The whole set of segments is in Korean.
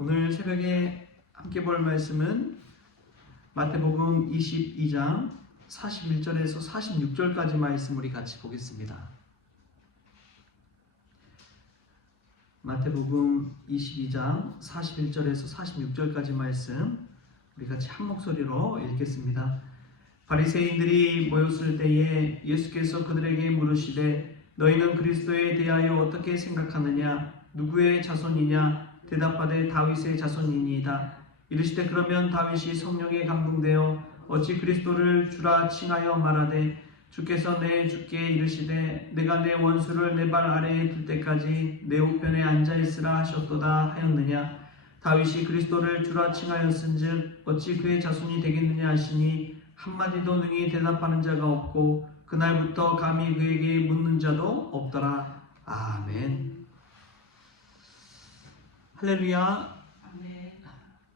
오늘 새벽에 함께 볼 말씀은 마태복음 22장 41절에서 46절까지 말씀 우리 같이 보겠습니다. 마태복음 22장 41절에서 46절까지 말씀 우리 같이 한 목소리로 읽겠습니다. 바리새인들이 모였을 때에 예수께서 그들에게 물으시되 너희는 그리스도에 대하여 어떻게 생각하느냐? 누구의 자손이냐? 대답하되 다윗의 자손이니이다. 이르시되 그러면 다윗이 성령에 감동되어 어찌 그리스도를 주라 칭하여 말하되 주께서 내 주께 이르시되 내가 내 원수를 내 발 아래에 둘 때까지 내 우편에 앉아 있으라 하셨도다 하였느냐? 다윗이 그리스도를 주라 칭하였은즉 어찌 그의 자손이 되겠느냐 하시니 한마디도 능히 대답하는 자가 없고 그날부터 감히 그에게 묻는 자도 없더라. 아멘. 할렐루야. 아멘.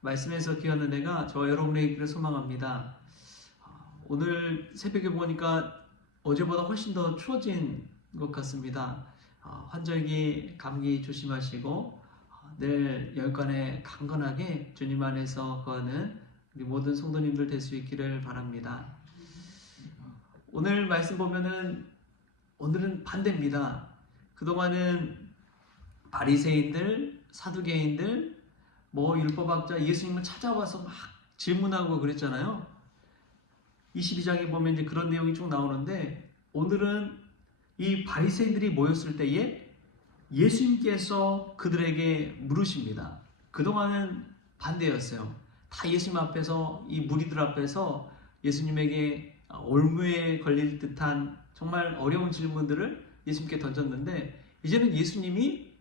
말씀에서 귀한 은혜가 저와 여러분의 있기를 소망합니다. 오늘 새벽에 보니까 어제보다 훨씬 더 추워진 것 같습니다. 환절기 감기 조심하시고 내일 열간에 강건하게 주님 안에서 거하는 우리 모든 성도님들 될 수 있기를 바랍니다. 오늘 말씀 보면은 오늘은 반대입니다. 그동안은 바리새인들, 사두개인들, 율법학자 예수님을 찾아와서 막 질문하고 그랬잖아요. 22장에 보면 이제 그런 내용이 쭉 나오는데 오늘은 이 바리새인들이 모였을 때에 예수님께서 그들에게 물으십니다. 그동안은 반대였어요. 다 예수님 앞에서 이 무리들 앞에서 예수님에게 올무에 걸릴 듯한 정말 어려운 질문들을 예수님께 던졌는데 이제는 예수님이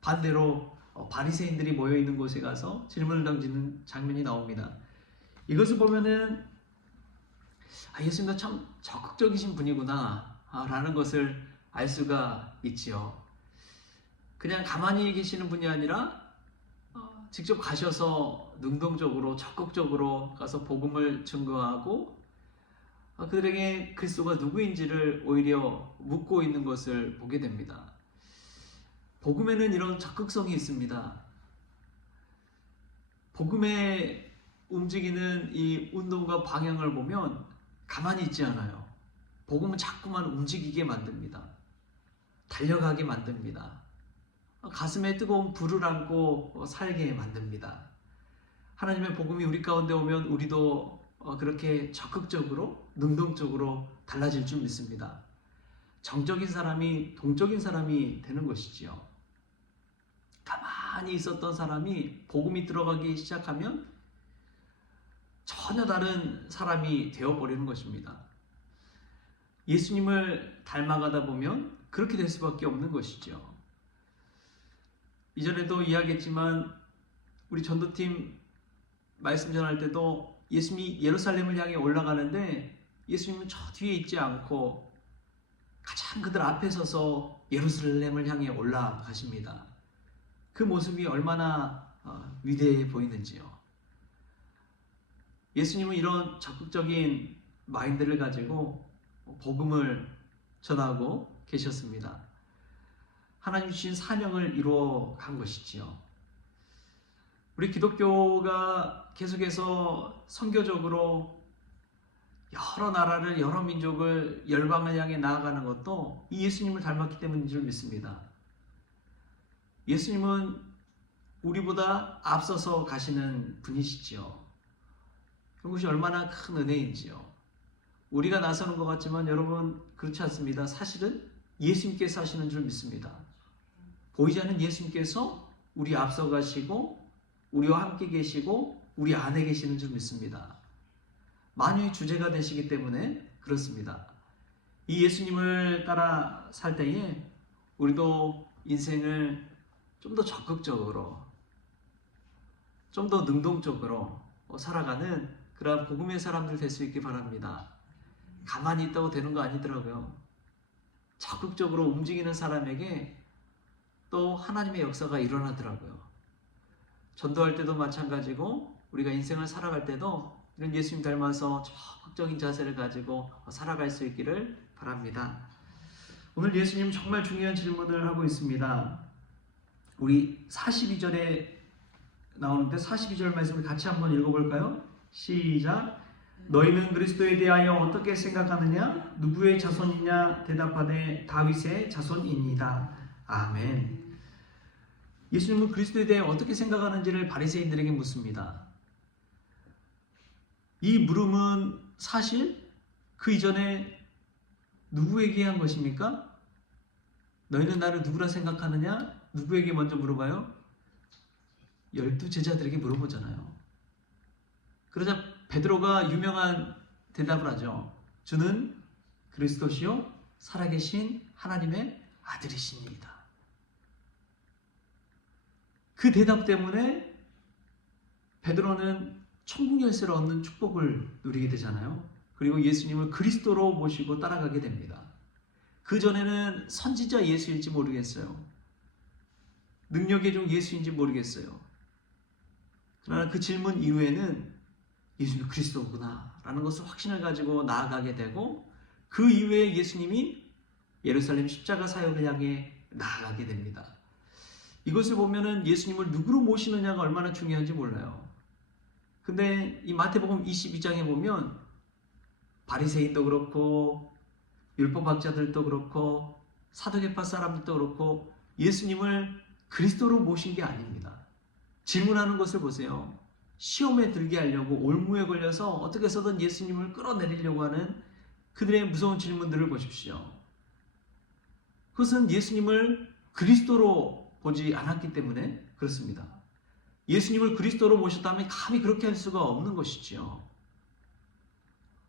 반대로 바리새인들이 모여 있는 곳에 가서 질문을 던지는 장면이 나옵니다. 이것을 보면은 예수님도 참 적극적이신 분이구나 라는 것을 알 수가 있지요. 그냥 가만히 계시는 분이 아니라 직접 가셔서 능동적으로 적극적으로 가서 복음을 증거하고 그들에게 그리스도가 누구인지를 오히려 묻고 있는 것을 보게 됩니다. 복음에는 이런 적극성이 있습니다. 복음에 움직이는 이 운동과 방향을 보면 가만히 있지 않아요. 복음은 자꾸만 움직이게 만듭니다. 달려가게 만듭니다. 가슴에 뜨거운 불을 안고 살게 만듭니다. 하나님의 복음이 우리 가운데 오면 우리도 그렇게 적극적으로 능동적으로 달라질 줄 믿습니다. 정적인 사람이 동적인 사람이 되는 것이지요. 가만히 있었던 사람이 복음이 들어가기 시작하면 전혀 다른 사람이 되어버리는 것입니다. 예수님을 닮아가다 보면 그렇게 될 수밖에 없는 것이죠. 이전에도 이야기했지만 우리 전도팀 말씀 전할 때도 예수님이 예루살렘을 향해 올라가는데 예수님은 저 뒤에 있지 않고 가장 그들 앞에 서서 예루살렘을 향해 올라가십니다. 그 모습이 얼마나 위대해 보이는지요. 예수님은 이런 적극적인 마인드를 가지고 복음을 전하고 계셨습니다. 하나님 주신 사명을 이루어 간 것이지요. 우리 기독교가 계속해서 선교적으로 여러 나라를 여러 민족을 열방을 향해 나아가는 것도 이 예수님을 닮았기 때문인 줄 믿습니다. 예수님은 우리보다 앞서서 가시는 분이시지요. 그것이 얼마나 큰 은혜인지요. 우리가 나서는 것 같지만 여러분 그렇지 않습니다. 사실은 예수님께서 하시는 줄 믿습니다. 보이지 않는 예수님께서 우리 앞서 가시고 우리와 함께 계시고 우리 안에 계시는 줄 믿습니다. 만유의 주제가 되시기 때문에 그렇습니다. 이 예수님을 따라 살 때에 우리도 인생을 좀 더 적극적으로 좀 더 능동적으로 살아가는 그런 복음의 사람들 될 수 있기 바랍니다. 가만히 있다고 되는 거 아니더라고요. 적극적으로 움직이는 사람에게 또 하나님의 역사가 일어나더라고요. 전도할 때도 마찬가지고 우리가 인생을 살아갈 때도 이런 예수님 닮아서 적극적인 자세를 가지고 살아갈 수 있기를 바랍니다. 오늘 예수님 정말 중요한 질문을 하고 있습니다. 우리 42절에 나오는데 42절 말씀을 같이 한번 읽어볼까요? 시작. 너희는 그리스도에 대하여 어떻게 생각하느냐? 누구의 자손이냐? 대답하되 다윗의 자손입니다. 아멘. 예수님은 그리스도에 대해 어떻게 생각하는지를 바리새인들에게 묻습니다. 이 물음은 사실 그 이전에 누구에게 한 것입니까? 너희는 나를 누구라 생각하느냐? 누구에게 먼저 물어봐요? 12 제자들에게 물어보잖아요. 그러자 베드로가 유명한 대답을 하죠. 주는 그리스도시요 살아계신 하나님의 아들이십니다. 그 대답 때문에 베드로는 천국 열쇠를 얻는 축복을 누리게 되잖아요. 그리고 예수님을 그리스도로 모시고 따라가게 됩니다. 그 전에는 선지자 예수일지 모르겠어요. 능력의 종 예수인지 모르겠어요. 그러나 그 질문 이후에는 예수님이 그리스도구나 라는 것을 확신을 가지고 나아가게 되고, 그 이후에 예수님이 예루살렘 십자가 사역을 향해 나아가게 됩니다. 이것을 보면은 예수님을 누구로 모시느냐가 얼마나 중요한지 몰라요. 근데 이 마태복음 22장에 보면 바리새인도 그렇고 율법학자들도 그렇고 사두개파 사람들도 그렇고 예수님을 그리스도로 모신 게 아닙니다. 질문하는 것을 보세요. 시험에 들게 하려고 올무에 걸려서 어떻게 해서든 예수님을 끌어내리려고 하는 그들의 무서운 질문들을 보십시오. 그것은 예수님을 그리스도로 보지 않았기 때문에 그렇습니다. 예수님을 그리스도로 모셨다면 감히 그렇게 할 수가 없는 것이지요.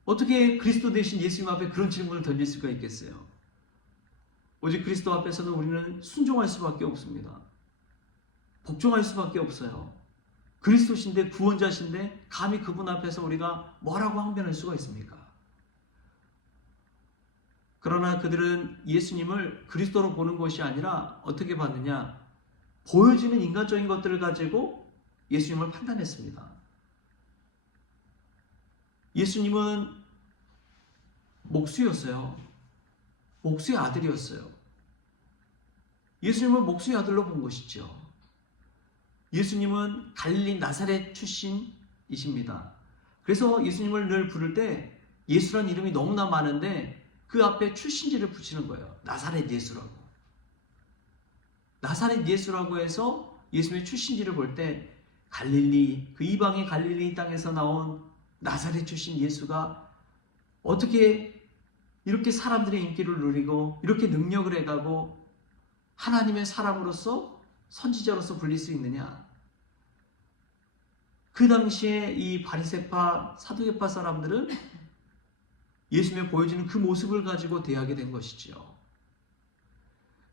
어떻게 그리스도 대신 예수님 앞에 그런 질문을 던질 수가 있겠어요? 오직 그리스도 앞에서는 우리는 순종할 수밖에 없습니다. 복종할 수밖에 없어요. 그리스도신데 구원자신데 감히 그분 앞에서 우리가 뭐라고 항변할 수가 있습니까? 그러나 그들은 예수님을 그리스도로 보는 것이 아니라 어떻게 봤느냐? 보여지는 인간적인 것들을 가지고 예수님을 판단했습니다. 예수님은 목수였어요. 목수의 아들이었어요. 예수님을 목수의 아들로 본 것이죠. 예수님은 갈릴리 나사렛 출신이십니다. 그래서 예수님을 늘 부를 때 예수라는 이름이 너무나 많은데 그 앞에 출신지를 붙이는 거예요. 나사렛 예수라고. 나사렛 예수라고 해서 예수님의 출신지를 볼 때 갈릴리, 그 이방의 갈릴리 땅에서 나온 나사렛 출신 예수가 어떻게 이렇게 사람들의 인기를 누리고 이렇게 능력을 해가고 하나님의 사람으로서 선지자로서 불릴 수 있느냐? 그 당시에 이 바리새파, 사두개파 사람들은 예수님의 보여지는 그 모습을 가지고 대하게 된 것이지요.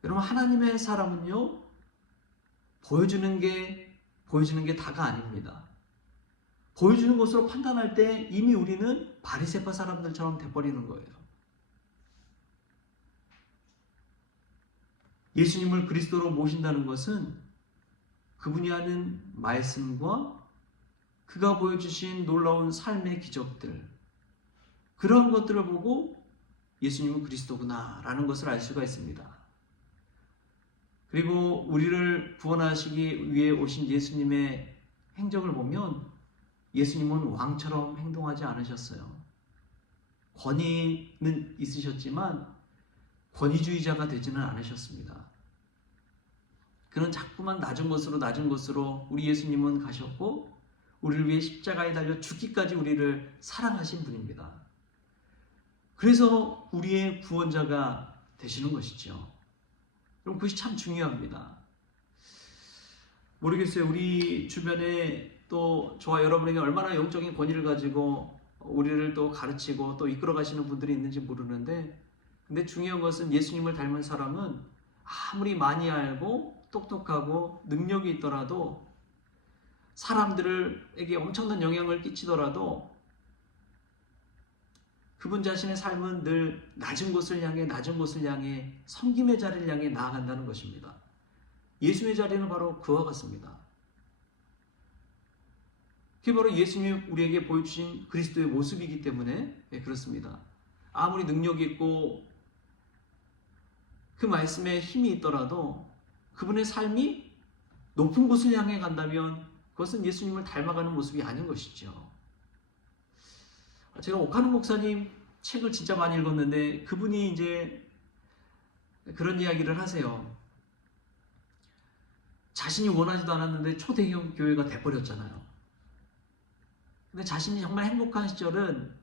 여러분, 하나님의 사람은요, 보여주는 게 다가 아닙니다. 보여주는 것으로 판단할 때 이미 우리는 바리새파 사람들처럼 돼버리는 거예요. 예수님을 그리스도로 모신다는 것은 그분이 하는 말씀과 그가 보여주신 놀라운 삶의 기적들, 그런 것들을 보고 예수님은 그리스도구나 라는 것을 알 수가 있습니다. 그리고 우리를 구원하시기 위해 오신 예수님의 행적을 보면 예수님은 왕처럼 행동하지 않으셨어요. 권위는 있으셨지만 권위주의자가 되지는 않으셨습니다. 그는 자꾸만 낮은 곳으로 우리 예수님은 가셨고 우리를 위해 십자가에 달려 죽기까지 우리를 사랑하신 분입니다. 그래서 우리의 구원자가 되시는 것이죠. 그럼 그것이 참 중요합니다. 모르겠어요. 우리 주변에 또 저와 여러분에게 얼마나 영적인 권위를 가지고 우리를 또 가르치고 또 이끌어 가시는 분들이 있는지 모르는데, 근데 중요한 것은 예수님을 닮은 사람은 아무리 많이 알고 똑똑하고 능력이 있더라도 사람들에게 엄청난 영향을 끼치더라도 그분 자신의 삶은 늘 낮은 곳을 향해 섬김의 자리를 향해 나아간다는 것입니다. 예수의 자리는 바로 그와 같습니다. 그게 바로 예수님이 우리에게 보여주신 그리스도의 모습이기 때문에 그렇습니다. 아무리 능력이 있고 그 말씀에 힘이 있더라도 그분의 삶이 높은 곳을 향해 간다면 그것은 예수님을 닮아가는 모습이 아닌 것이죠. 제가 오카노 목사님 책을 진짜 많이 읽었는데 그분이 이제 그런 이야기를 하세요. 자신이 원하지도 않았는데 초대형 교회가 돼버렸잖아요. 근데 자신이 정말 행복한 시절은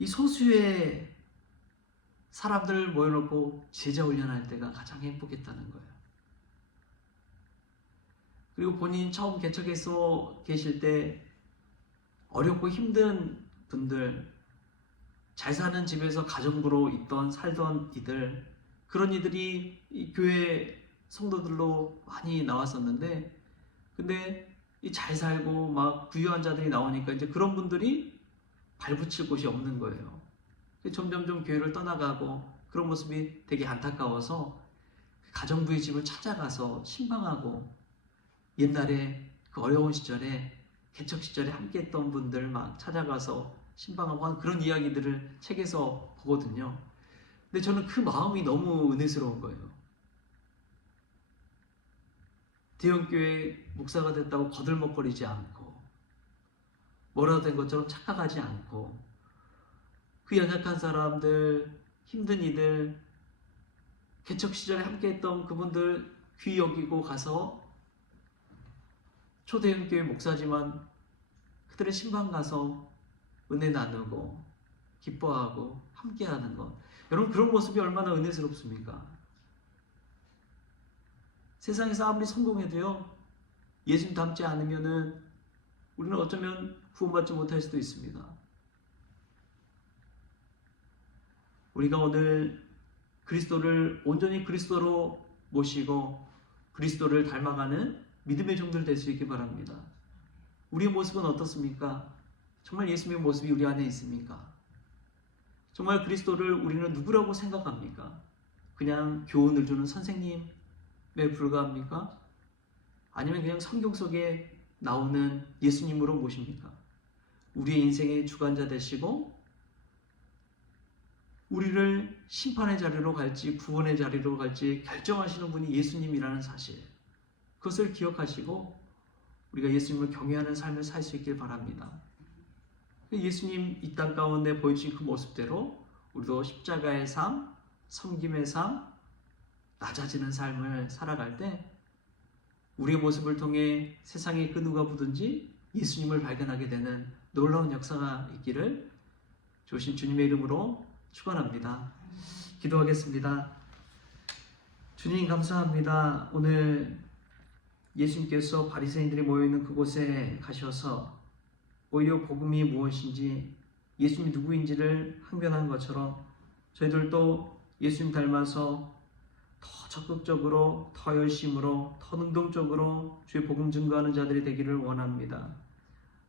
이 소수의 사람들을 모여놓고 제자 훈련할 때가 가장 행복했다는 거예요. 그리고 본인 처음 개척해서 계실 때 어렵고 힘든 분들, 잘 사는 집에서 가정부로 살던 이들, 그런 이들이 이 교회 성도들로 많이 나왔었는데, 근데 이 잘 살고 막 부유한 자들이 나오니까 이제 그런 분들이 발붙일 곳이 없는 거예요. 점점점 교회를 떠나가고 그런 모습이 되게 안타까워서 가정부의 집을 찾아가서 신방하고, 옛날에 그 어려운 시절에 개척 시절에 함께했던 분들 막 찾아가서 신방하고 하는 그런 이야기들을 책에서 보거든요. 근데 저는 그 마음이 너무 은혜스러운 거예요. 대형교회 목사가 됐다고 거들먹거리지 않고 뭐라도 된 것처럼 착각하지 않고, 그 연약한 사람들, 힘든 이들, 개척 시절에 함께했던 그분들 귀히 여기고 가서, 초대형교회 목사지만 그들의 신방 가서 은혜 나누고 기뻐하고 함께하는 것, 여러분 그런 모습이 얼마나 은혜스럽습니까? 세상에서 아무리 성공해도요, 예수님 닮지 않으면은 우리는 어쩌면 구원받지 못할 수도 있습니다. 우리가 오늘 그리스도를 온전히 그리스도로 모시고 그리스도를 닮아가는 믿음의 종들 될 수 있길 바랍니다. 우리의 모습은 어떻습니까? 정말 예수님의 모습이 우리 안에 있습니까? 정말 그리스도를 우리는 누구라고 생각합니까? 그냥 교훈을 주는 선생님에 불과합니까? 아니면 그냥 성경 속에 나오는 예수님으로 모십니까? 우리의 인생의 주관자 되시고 우리를 심판의 자리로 갈지 구원의 자리로 갈지 결정하시는 분이 예수님이라는 사실, 그것을 기억하시고 우리가 예수님을 경외하는 삶을 살 수 있길 바랍니다. 예수님 이 땅 가운데 보여주신 그 모습대로 우리도 십자가의 삶, 섬김의 삶, 낮아지는 삶을 살아갈 때 우리의 모습을 통해 세상에 그 누가 보든지 예수님을 발견하게 되는 놀라운 역사가 있기를 주신 주님의 이름으로 축원합니다. 기도하겠습니다. 주님 감사합니다. 오늘 예수님께서 바리새인들이 모여있는 그곳에 가셔서 오히려 복음이 무엇인지, 예수님이 누구인지를 항변한 것처럼 저희들도 예수님 닮아서 더 적극적으로, 더 열심으로, 더 능동적으로 주의 복음 증거하는 자들이 되기를 원합니다.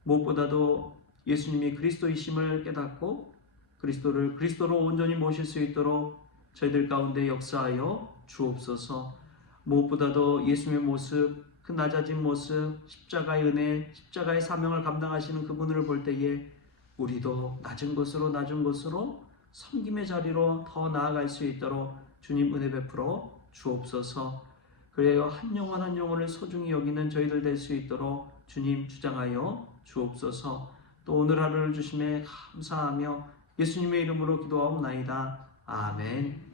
무엇보다도 예수님이 그리스도이심을 깨닫고 그리스도를 그리스도로 온전히 모실 수 있도록 저희들 가운데 역사하여 주옵소서. 무엇보다도 예수님의 모습, 그 낮아진 모습, 십자가의 은혜, 십자가의 사명을 감당하시는 그분을 볼 때에 우리도 낮은 곳으로 섬김의 자리로 더 나아갈 수 있도록 주님 은혜 베풀어 주옵소서. 그래요 한 영혼 한 영혼을 소중히 여기는 저희들 될 수 있도록 주님 주장하여 주옵소서. 또 오늘 하루를 주심에 감사하며 예수님의 이름으로 기도하옵나이다. 아멘.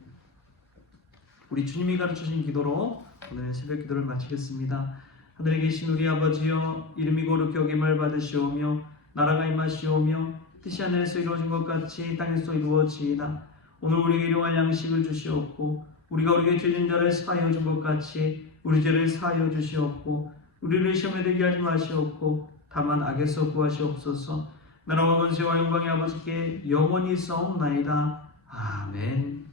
우리 주님이 가르쳐주신 기도로 오늘 새벽 기도를 마치겠습니다. 하늘에 계신 우리 아버지여, 이름이 거룩히 여김을 받으시오며 나라가 임하시오며 뜻이 하늘에서 이루어진 것 같이 땅에서 이루어지이다. 오늘 우리에게 일용할 양식을 주시옵고 우리가 우리에게 죄진 자를 사하여 준 것 같이 우리 죄를 사하여 주시옵고 우리를 시험에 들게 하지 마시옵고 다만 악에서 구하시옵소서. 나라와 권세와 영광의 아버지께 영원히 있사옵나이다. 아멘.